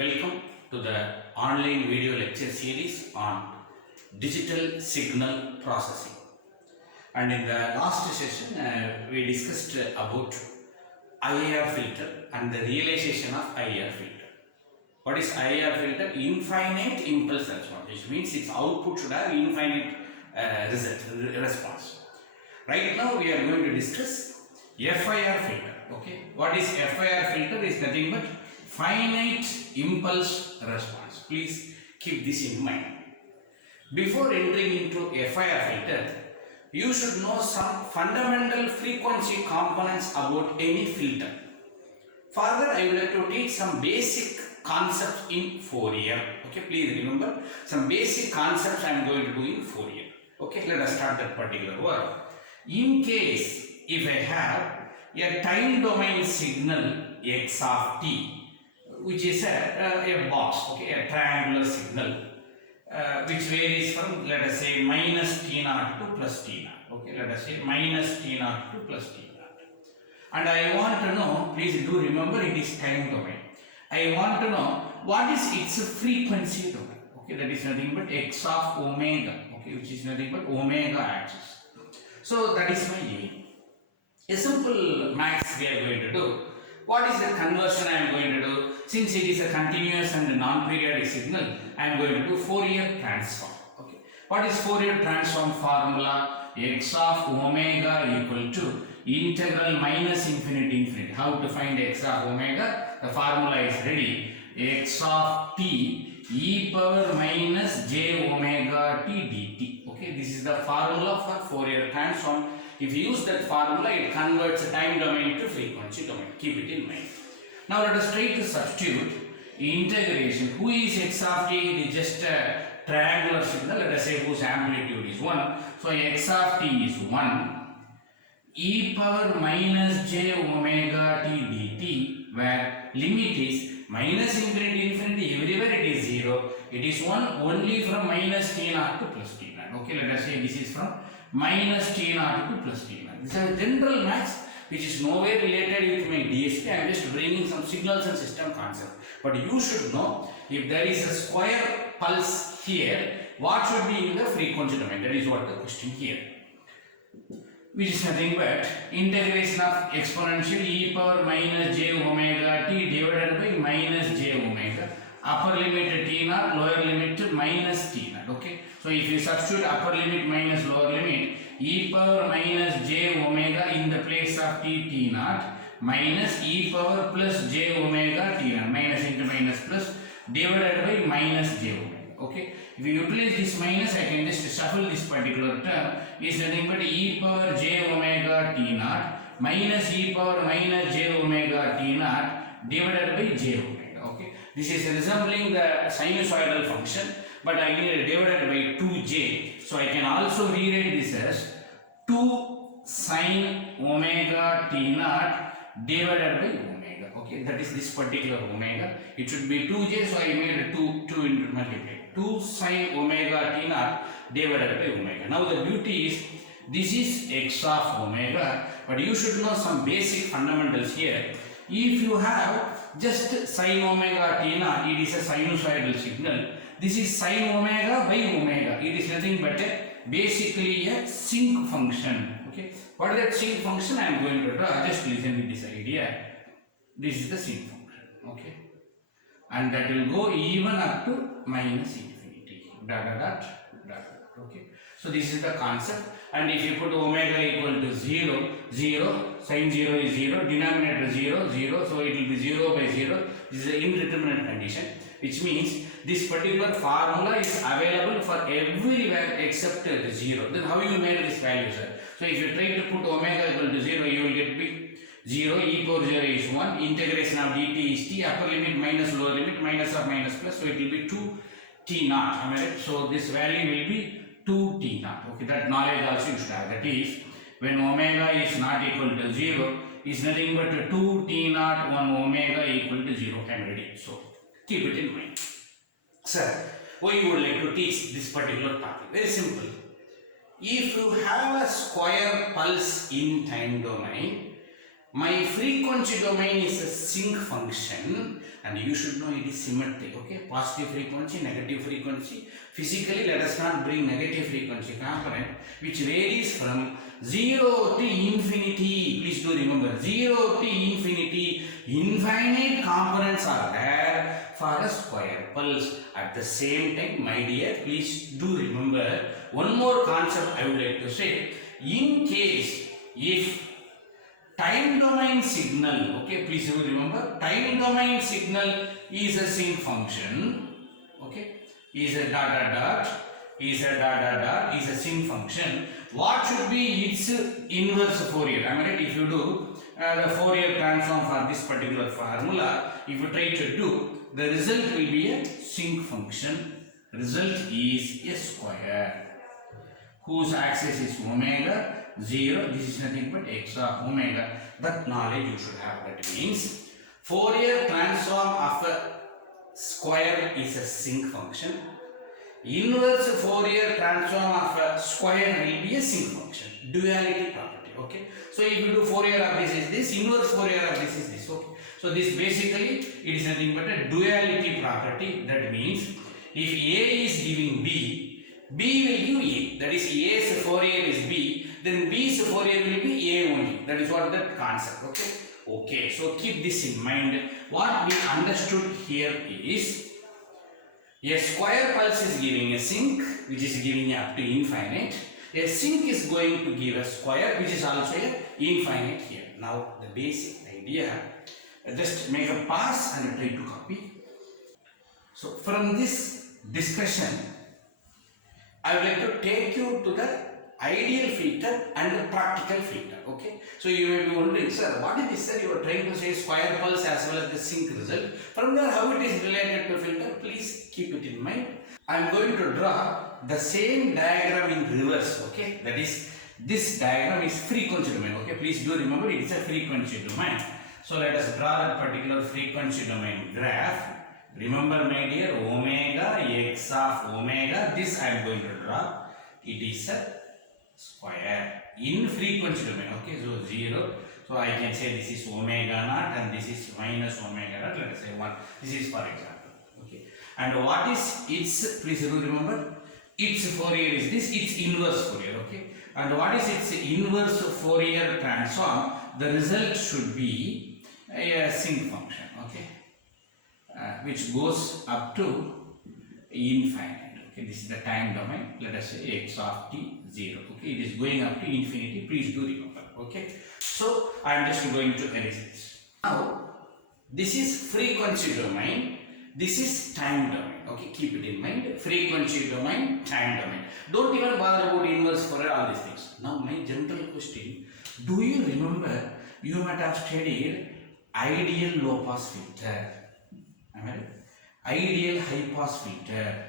Welcome to the online video lecture series on digital signal processing. And in the last session, we discussed about IIR filter and the realization of IIR filter. What is IIR filter? Infinite impulse response, which means its output should have infinite response. Right now, we are going to discuss FIR filter. Okay, what is FIR filter? Is nothing but finite impulse response. Please keep this in mind. Before entering into FIR filter, you should know some fundamental frequency components about any filter. Further, I would like to teach some basic concepts in Fourier. Okay, please remember some basic concepts I am going to do in Fourier. Okay, let us start that particular work. In case if I have a time domain signal x of t, which is a box, okay, a triangular signal, which varies from, let us say, minus t naught to plus t naught. Okay, let us say minus t naught to plus t naught. And I want to know, please do remember it is time domain. I want to know what is its frequency domain. Okay, that is nothing but x of omega. Okay, which is nothing but omega axis. So that is my aim. A simple maths we are going to do. What is the conversion I am going to do? Since it is a continuous and non-periodic signal, I am going to do Fourier transform. Okay. What is Fourier transform formula? X of omega equal to integral minus infinity infinity. How to find x of omega? The formula is ready. X of t e power minus j omega t dt. Okay, this is the formula for Fourier transform. If you use that formula, it converts time domain to frequency domain. Keep it in mind. Now let us try to substitute integration. Who is x of t? It is just a triangular signal. Let us say whose amplitude is 1. So x of t is 1. E power minus j omega t dt, where limit is minus infinity infinity, everywhere it is 0. It is 1 only from minus t naught to plus t naught. Okay, let us say this is from minus t naught to plus t naught. This is a general maths which is nowhere related with my DSP. I am just bringing some signals and system concept. But you should know, if there is a square pulse here, what should be in the frequency domain? That is what the question here. Which is nothing but integration of exponential e power minus j omega t divided by minus j omega. Upper limit t naught, lower limit minus t naught. Okay. So if you substitute upper limit minus lower limit, e power minus j omega in the place of t naught minus e power plus j omega t naught, minus into minus plus divided by minus j omega. Okay. If you utilize this minus, I can just shuffle this particular term. Is nothing but e power j omega t naught minus e power minus j omega t naught divided by j omega. Okay. This is resembling the sinusoidal function, but I need divided by 2j. So I can also rewrite this as 2 sine omega t naught divided by omega. Okay, that is this particular omega. It should be 2j, so I made 2 into multiply. 2 sine omega t naught divided by omega. Now the beauty is, this is x of omega, but you should know some basic fundamentals here. If you have just sine omega t naught, it is a sinusoidal signal. This is sine omega by omega. It is nothing but basically a sinc function. Okay. What is that sinc function? I am going to draw. Just listen to this idea. This is the sinc function. Okay. And that will go even up to minus infinity. Dot dot dot dot. Okay. So this is the concept. And if you put omega equal to 0, 0, sin 0 is 0, denominator 0, 0. So it will be 0 by 0. This is an indeterminate condition, which means this particular formula is available for everywhere except 0. Then how you made this value, sir? So if you try to put omega equal to 0, you will get big 0, e power 0 is 1, integration of dt is t, upper limit minus lower limit, minus of minus plus, so it will be 2 t naught. Am I right? So this value will be 2 t naught. Okay, that knowledge also you should have. That is, when omega is not equal to 0, is nothing but 2 t naught 1 omega equal to 0. I am ready. So keep it in mind. Sir, why you would like to teach this particular topic? Very simple. If you have a square pulse in time domain, My frequency domain is a sinc function, and you should know it is symmetric. Okay, positive frequency, negative frequency. Physically, let us not bring negative frequency component, which varies from 0 to infinity. Please do remember, 0 to infinity. Infinite components are there for a square pulse. At the same time, my dear, please do remember one more concept I would like to say. In case if time domain signal, okay, please do remember, time domain signal is a sinc function, okay, is a dot dot dot, is a dot dot dot, is a sinc function. What should be its inverse Fourier? I mean, if you do the Fourier transform for this particular formula, if you try to do, the result will be a sinc function. Result is a square whose axis is omega 0. This is nothing but x of omega. That knowledge you should have. That means Fourier transform of a square is a sinc function. Inverse Fourier transform of a square will be a sinc function. Duality property. Okay. So if you do Fourier of this is this, inverse Fourier of this is this. Okay. So this basically it is nothing but a duality property. That means if A is giving B, B will give A. That is A's Fourier is B. Then B's Fourier will be A only. That is what the concept. Okay. Okay. So keep this in mind. What we understood here is a square pulse is giving a sinc, which is giving up to infinite. A sinc is going to give a square, which is also a infinite here. Now the basic idea. Just make a pass and try to copy. So from this discussion, I would like to take you to the ideal filter and the practical filter. Okay. So you may be wondering, sir, what is this, sir? You are trying to say square pulse as well as the sinc result. From there, how it is related to filter? Please keep it in mind. I am going to draw the same diagram in reverse. Okay. That is, this diagram is frequency domain. Okay. Please do remember it is a frequency domain. So let us draw that particular frequency domain graph. Remember, my dear, omega x of omega. This I am going to draw. It is a square in frequency domain. Okay, so 0. So I can say this is omega naught and this is minus omega naught. Let us say 1. This is for example. Okay. And what is its, please do remember, its Fourier is this, its inverse Fourier. Okay. And what is its inverse Fourier transform? The result should be a sinc function. Okay. Which goes up to infinite. Okay, this is the time domain. Let us say x of t 0. Okay, it is going up to infinity. Please do remember. Okay, so I am just going to erase this. Now, this is frequency domain. This is time domain. Okay, keep it in mind. Frequency domain, time domain. Don't even bother about inverse for all these things. Now, my general question: do you remember? You might have studied ideal low pass filter. Am I right? Ideal high pass filter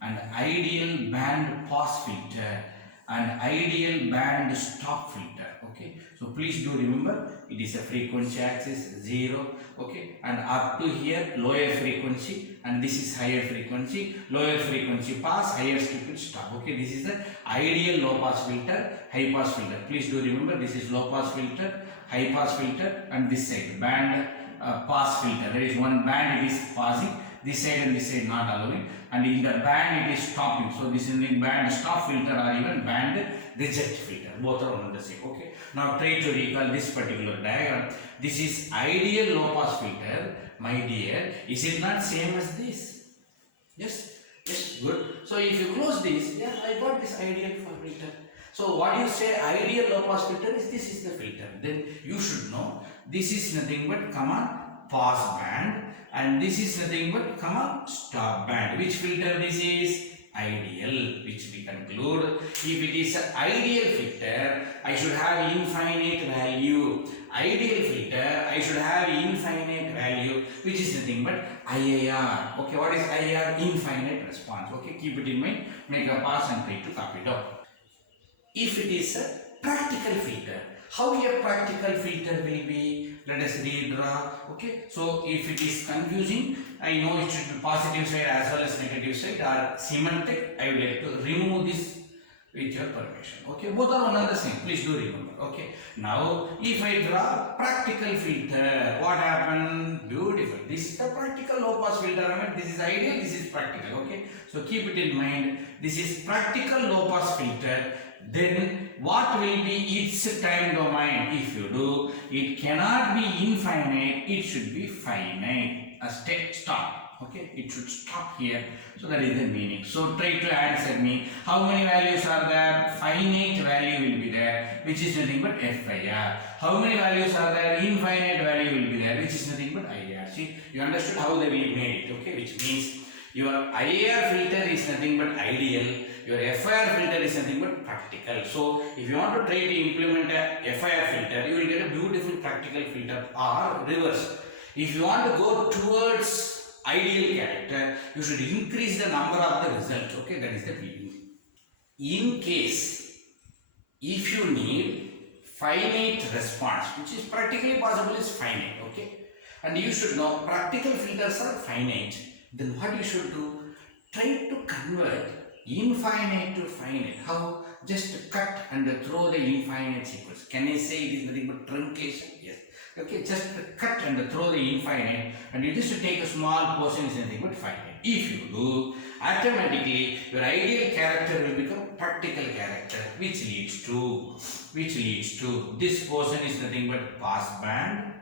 and ideal band pass filter and ideal band stop filter. Okay, so please do remember it is a frequency axis 0. Okay, and up to here lower frequency and this is higher frequency, lower frequency pass, higher stupid stop. Okay, this is the ideal low pass filter, high pass filter. Please do remember this is low pass filter, high pass filter, and this side band pass filter. There is one band it is passing, this side and this side not allowing, and in the band it is stopping. So this is the band stop filter or even band reject filter. Both are one and the same. Okay. Now try to recall this particular diagram. This is ideal low pass filter. My dear, is it not same as this? Yes. Yes. Good. So if you close this, yeah, I got this ideal filter. So what you say ideal low pass filter is this is the filter. Then you should know this is nothing but pass band and this is nothing but stop band. Which filter this is? Ideal, which we conclude if it is an ideal filter, I should have infinite value. Ideal filter, I should have infinite value, which is nothing but IIR. Okay, what is IIR? Infinite response. Okay, keep it in mind, make a pass and try to copy it out. If it is a practical filter, how a practical filter will be? Let us redraw. Okay, so if it is confusing, I know it should be positive side as well as negative side or symmetric. I would like to remove this with your permission. Okay, both are one and the same. Please do remember. Okay, now if I draw practical filter, what happened? Beautiful. This is the practical low pass filter. I mean, this is ideal. This is practical. Okay, so keep it in mind. This is practical low pass filter. Then what will be its time domain? If you do, it cannot be infinite. It should be finite. A stop. Okay, it should stop here. So that is the meaning. So try to answer me. How many values are there? Finite value will be there, which is nothing but FIR. How many values are there? Infinite value will be there, which is nothing but IR. See, you understood how they will made it. Okay, which means your IR filter is nothing but ideal. Your FIR filter is nothing but practical. So if you want to try to implement a FIR filter, you will get a beautiful practical filter or reverse. If you want to go towards ideal character, you should increase the number of the result. Okay, that is the meaning. In case if you need finite response, which is practically possible, is finite. Okay, and you should know practical filters are finite, then what you should do? Try to convert infinite to finite. How? Just cut and throw the infinite sequence. Can I say it is nothing but truncation? Yes. Okay, just cut and throw the infinite, and you just take a small portion is nothing but finite. If you do, automatically your ideal character will become practical character, which leads to this portion is nothing but pass band,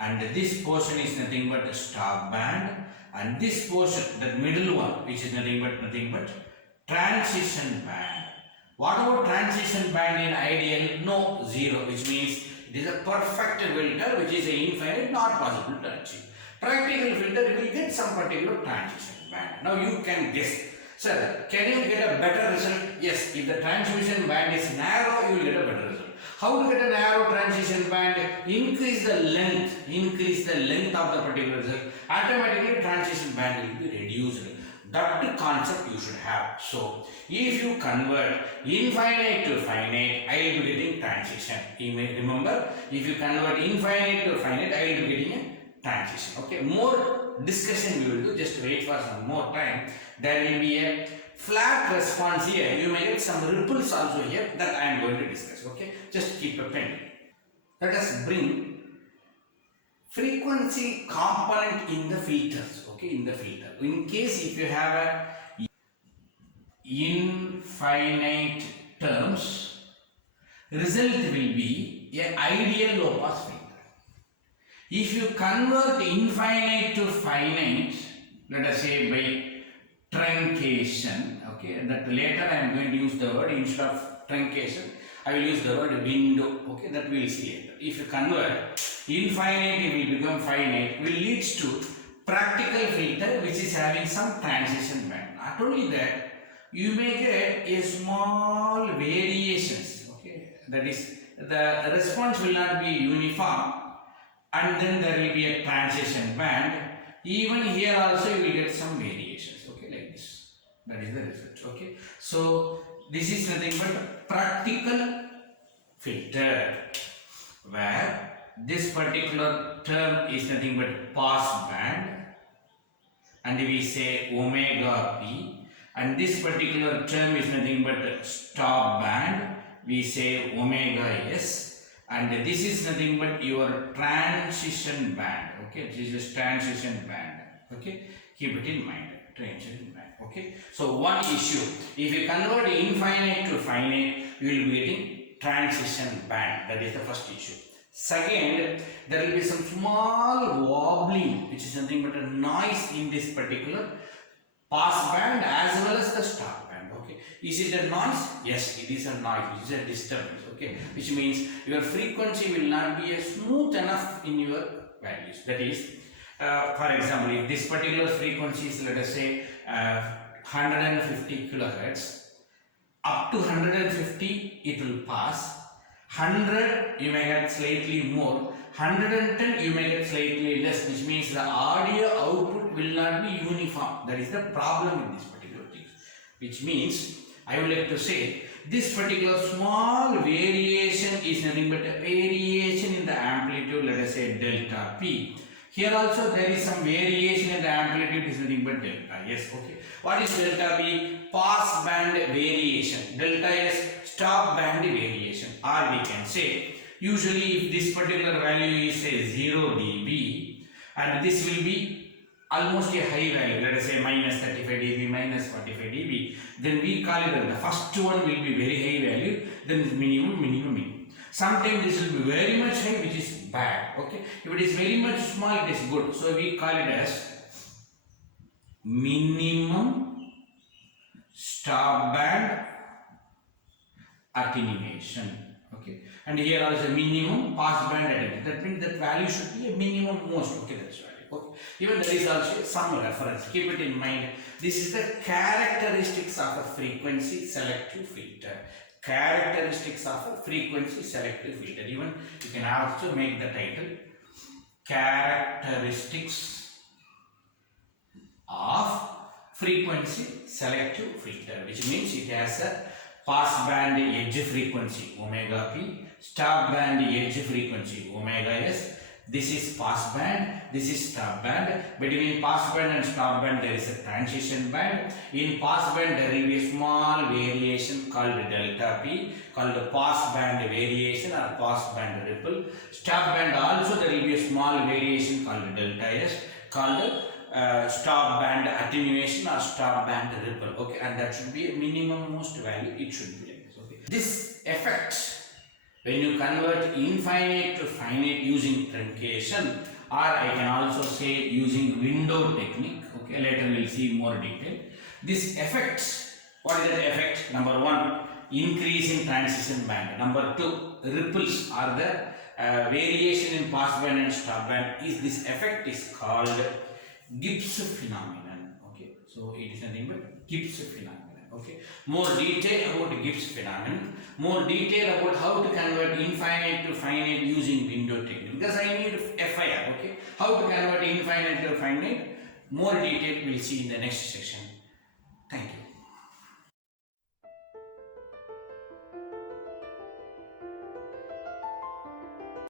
and this portion is nothing but stop band, and this portion, that middle one, which is nothing but transition band. What about transition band in ideal? No, zero, which means it is a perfect filter, which is a infinite, not possible to achieve. Practical filter will get some particular transition band. Now you can guess. Sir, can you get a better result? Yes, if the transition band is narrow, you will get a better result. How to get a narrow transition band? Increase the length of the particular result. Automatically transition band will be reduced. That concept you should have. So, if you convert infinite to finite, I will be getting transition. You may remember, if you convert infinite to finite, I will be getting a transition. Okay, more discussion we will do. Just wait for some more time. There will be a flat response here. You may get some ripples also here that I am going to discuss. Okay, just keep a pen. Let us bring frequency component in the filters. Okay, in the filter. In case if you have a infinite terms, result will be a ideal low pass filter. If you convert infinite to finite, let us say by truncation, okay, that later I am going to use the word, instead of truncation, I will use the word window, okay, that we will see later. If you convert infinite, it will become finite, will lead to practical filter which is having some transition band. Not only that, you may get a small variations, okay, that is the response will not be uniform, and then there will be a transition band. Even here also you will get some variations, okay, like this. That is the result. Okay, so this is nothing but practical filter, where this particular term is nothing but pass band, and we say omega p, and this particular term is nothing but stop band, we say omega s, and this is nothing but your transition band. Okay, this is transition band. Okay, keep it in mind, transition band. Okay, so one issue, if you convert infinite to finite, you will be getting transition band. That is the first issue. Second, there will be some small wobbling, which is nothing but a noise in this particular pass band as well as the stop band. Okay, is it a noise? Yes, it is a noise. It is a disturbance. Okay, which means your frequency will not be smooth enough in your values. That is, for example, if this particular frequency is, let us say, 150 kilohertz, up to 150 it will pass. 100 you may get slightly more, 110 you may get slightly less, which means the audio output will not be uniform. That is the problem in this particular thing. Which means, I would like to say, this particular small variation is nothing but a variation in the amplitude, let us say delta p. Here also there is some variation in the amplitude is nothing but delta S. Okay. What is delta B? Pass band variation. Delta S, stop band variation. Or we can say, usually if this particular value is say 0 dB, and this will be almost a high value, let us say minus 35 dB, minus 45 dB, then we call it the first one will be very high value, then minimum. Sometimes this will be very much high, which is bad. Okay, if it is very much small, it is good. So we call it as minimum stop band attenuation. Okay, and here also minimum pass band attenuation. That means that value should be a minimum most. Okay, that's value. Okay, even there is also some reference. Keep it in mind. This is the characteristics of a frequency selective filter. Characteristics of a frequency selective filter. Even you can also make the title characteristics of frequency selective filter, which means it has a pass band edge frequency omega p, stop band edge frequency omega s. This is pass band, this is stop band. Between pass band and stop band there is a transition band. In pass band there will be a small variation called delta p, called the pass band variation or pass band ripple. Stop band also there will be a small variation called delta s, called stop band attenuation or stop band ripple. Okay, and that should be a minimum most value. It should be like this. Okay, this effect, when you convert infinite to finite using truncation, or I can also say using window technique. Okay, later we will see more detail. This effect, what is that effect? Number one, increase in transition band. Number two, ripples or the variation in pass band and stop band. This effect is called Gibbs phenomenon. Okay, so it is nothing but Gibbs phenomenon. Okay, more detail about Gibbs phenomenon, more detail about how to convert infinite to finite using window technique, because I need FIR. Okay, how to convert infinite to finite, more detail we'll see in the next section.